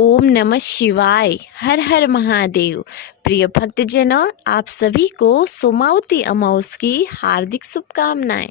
ओम नमः शिवाय। हर हर महादेव। प्रिय भक्तजनों, आप सभी को सोमावती अमावस की हार्दिक शुभकामनाएं।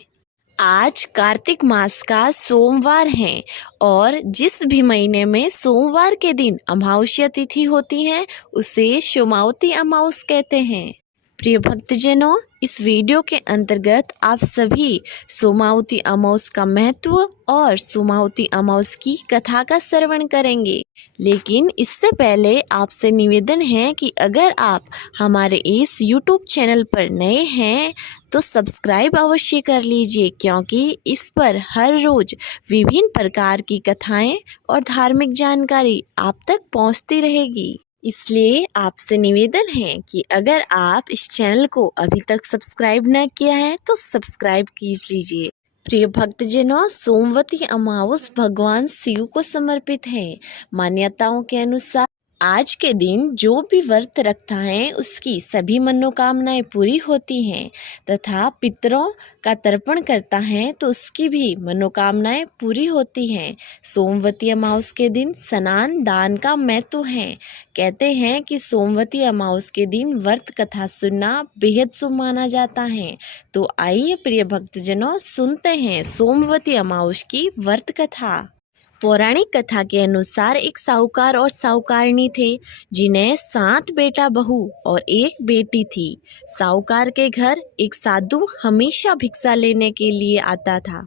आज कार्तिक मास का सोमवार है और जिस भी महीने में सोमवार के दिन अमावस्या तिथि होती है उसे सोमावती अमावस कहते हैं। प्रिय भक्तजनों, इस वीडियो के अंतर्गत आप सभी सोमावती अमावस का महत्व और सोमावती अमावस की कथा का श्रवण करेंगे। लेकिन इससे पहले आपसे निवेदन है कि अगर आप हमारे इस YouTube चैनल पर नए हैं तो सब्सक्राइब अवश्य कर लीजिए, क्योंकि इस पर हर रोज विभिन्न प्रकार की कथाएं और धार्मिक जानकारी आप तक पहुंचती रहेगी। इसलिए आपसे निवेदन है कि अगर आप इस चैनल को अभी तक सब्सक्राइब न किया है तो सब्सक्राइब कीजिए। प्रिय भक्तजनों, सोमवती अमावस भगवान शिव को समर्पित है। मान्यताओं के अनुसार आज के दिन जो भी व्रत रखता है उसकी सभी मनोकामनाएं पूरी होती हैं तथा पितरों का तर्पण करता है तो उसकी भी मनोकामनाएं पूरी होती हैं। सोमवती अमावस के दिन स्नान दान का महत्व है। कहते हैं कि सोमवती अमावस के दिन व्रत कथा सुनना बेहद शुभ माना जाता है। तो आइए प्रिय भक्तजनों, सुनते हैं सोमवती अमावस की व्रत कथा। पौराणिक कथा के अनुसार एक साहूकार और साहूकारनी थे जिन्हें 7 बेटा बहू और 1 बेटी थी। साहूकार के घर एक साधु हमेशा भिक्षा लेने के लिए आता था।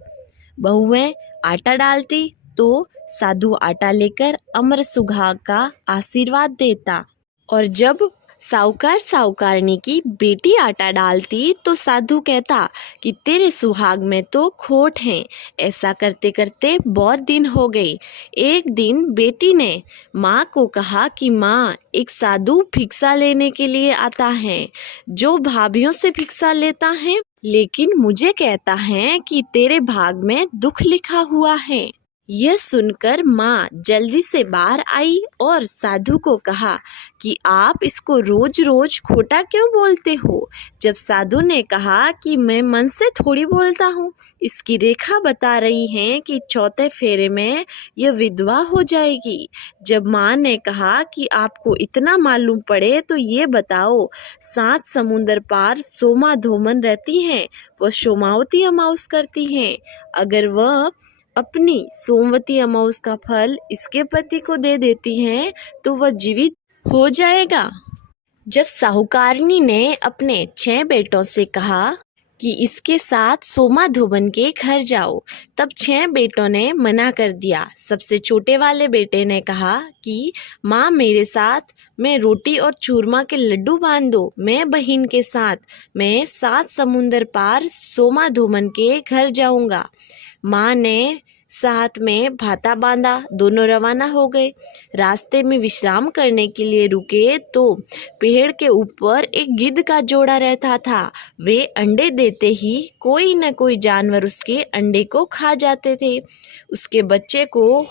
बहुएं आटा डालती तो साधु आटा लेकर अमर सुहाग का आशीर्वाद देता, और जब साहूकार साहूकारनी की बेटी आटा डालती तो साधु कहता कि तेरे सुहाग में तो खोट है। ऐसा करते करते बहुत दिन हो गए। एक दिन बेटी ने माँ को कहा कि माँ, एक साधु भिक्षा लेने के लिए आता है जो भाभीियों से भिक्षा लेता है, लेकिन मुझे कहता है कि तेरे भाग में दुख लिखा हुआ है। यह सुनकर माँ जल्दी से बाहर आई और साधु को कहा कि आप इसको रोज रोज खोटा क्यों बोलते हो। जब साधु ने कहा कि मैं मन से थोड़ी बोलता हूँ, इसकी रेखा बता रही है कि चौथे फेरे में यह विधवा हो जाएगी। जब माँ ने कहा कि आपको इतना मालूम पड़े तो ये बताओ, 7 समुंदर पार सोमा धोमन रहती हैं, वह सोमावती अमावस करती हैं। अगर वह अपनी सोमवती अमावस का फल इसके पति को दे देती हैं तो वह जीवित हो जाएगा। जब साहूकारनी ने अपने 6 बेटों से कहा कि इसके साथ सोमा धोबन के घर जाओ, तब 6 बेटों ने मना कर दिया। सबसे छोटे वाले बेटे ने कहा कि माँ, मेरे साथ मैं रोटी और चूरमा के लड्डू बांध दो, मैं बहन के साथ मैं 7 समुंदर पार सोमा धोबन के घर जाऊंगा। माँ ने साथ में भाता बांधा, दोनों रवाना हो गए। रास्ते में विश्राम करने के लिए रुके तो पेड़ के ऊपर एक गिद्ध का जोड़ा रहता था। वे अंडे देते ही कोई न कोई जानवर उसके अंडे को खा जाते थे, उसके बच्चे को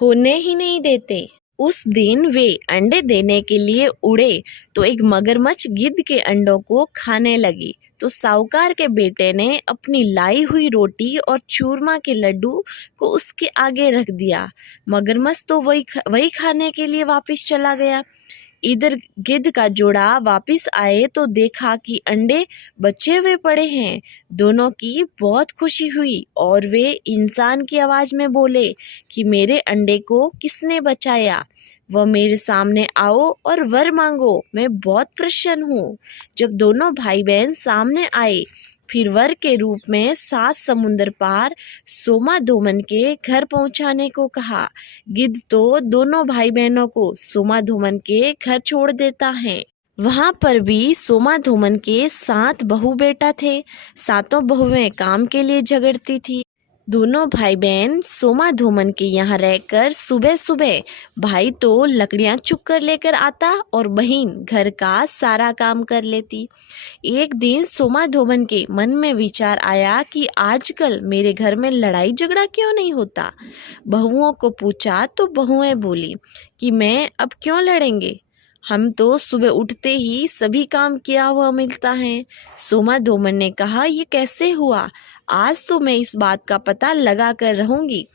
होने ही नहीं देते। उस दिन वे अंडे देने के लिए उड़े तो एक मगरमच्छ गिद्ध के अंडों को खाने लगी। तो साहूकार के बेटे ने अपनी लाई हुई रोटी और चूरमा के लड्डू को उसके आगे रख दिया। मगरमच्छ तो वही खाने के लिए वापस चला गया। इधर गिद्ध का जोड़ा वापस आए तो देखा कि अंडे बचे हुए पड़े हैं। दोनों की बहुत खुशी हुई और वे इंसान की आवाज में बोले कि मेरे अंडे को किसने बचाया, वह मेरे सामने आओ और वर मांगो, मैं बहुत प्रसन्न हूँ। जब दोनों भाई बहन सामने आए, फिर वर के रूप में 7 समुंदर पार सोमा धोमन के घर पहुंचाने को कहा। गिद्ध तो दोनों भाई बहनों को सोमा धोमन के घर छोड़ देता है। वहां पर भी सोमा धोमन के 7 बहू बेटा थे। 7 बहुएं काम के लिए झगड़ती थी। दोनों भाई बहन सोमा धोमन के यहाँ रहकर सुबह सुबह भाई तो लकड़ियाँ चुक कर लेकर आता और बहन घर का सारा काम कर लेती। एक दिन सोमा धोमन के मन में विचार आया कि आजकल मेरे घर में लड़ाई झगड़ा क्यों नहीं होता। बहुओं को पूछा तो बहुएं बोली कि मैं अब क्यों लड़ेंगे, हम तो सुबह उठते ही सभी काम किया हुआ मिलता है। सोमा धोमन ने कहा, ये कैसे हुआ, आज तो मैं इस बात का पता लगा कर रहूंगी।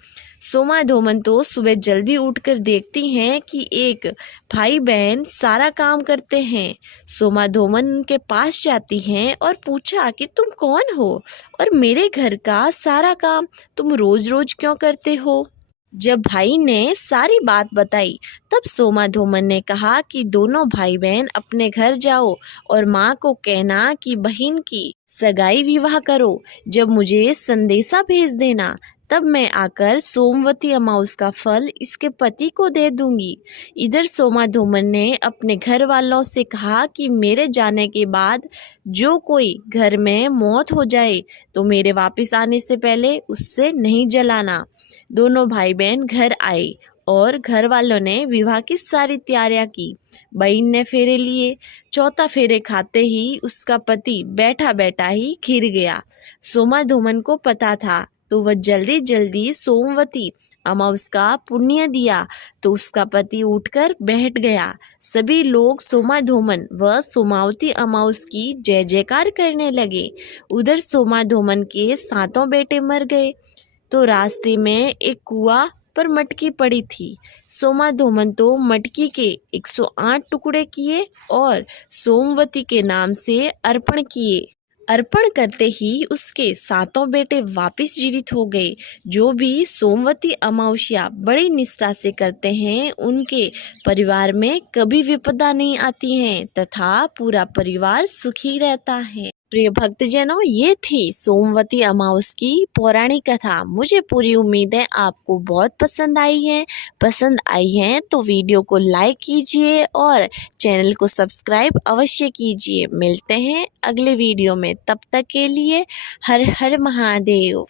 सोमा धूमन तो सुबह जल्दी उठकर देखती हैं कि एक भाई बहन सारा काम करते हैं। सोमा धूमन उनके पास जाती हैं और पूछा कि तुम कौन हो और मेरे घर का सारा काम तुम रोज रोज क्यों करते हो। जब भाई ने सारी बात बताई तब सोमा धूमन ने कहा कि दोनों भाई बहन अपने घर जाओ और माँ को कहना कि बहन की सगाई विवाह करो। जब मुझे संदेशा भेज देना तब मैं आकर सोमवती अमावस का फल इसके पति को दे दूंगी। इधर सोमा धूमन ने अपने घर वालों से कहा कि मेरे जाने के बाद जो कोई घर में मौत हो जाए तो मेरे वापस आने से पहले उससे नहीं जलाना। दोनों भाई बहन घर आए और घर वालों ने विवाह की सारी तैयारियां की। बहन ने फेरे लिए। चौथा फेरे खाते ही उसका पति बैठा बैठा ही घिर गया। सोमा धूमन को पता था तो वह जल्दी जल्दी सोमवती अमावस का पुण्य दिया तो उसका पति उठकर बैठ गया। सभी लोग सोमा धूमन व सोमावती अमावस की जय जयकार करने लगे। उधर सोमा धूमन के 7 बेटे मर गए तो रास्ते में एक कुआं पर मटकी पड़ी थी। सोमा धूमन तो मटकी के 108 टुकड़े किए और सोमवती के नाम से अर्पण किए। अर्पण करते ही उसके 7 बेटे वापस जीवित हो गए। जो भी सोमवती अमावस्या बड़ी निष्ठा से करते हैं उनके परिवार में कभी विपदा नहीं आती है तथा पूरा परिवार सुखी रहता है। प्रिय भक्तजनों, ये थी सोमवती अमावस की पौराणिक कथा। मुझे पूरी उम्मीद है आपको बहुत पसंद आई है तो वीडियो को लाइक कीजिए और चैनल को सब्सक्राइब अवश्य कीजिए। मिलते हैं अगले वीडियो में, तब तक के लिए हर हर महादेव।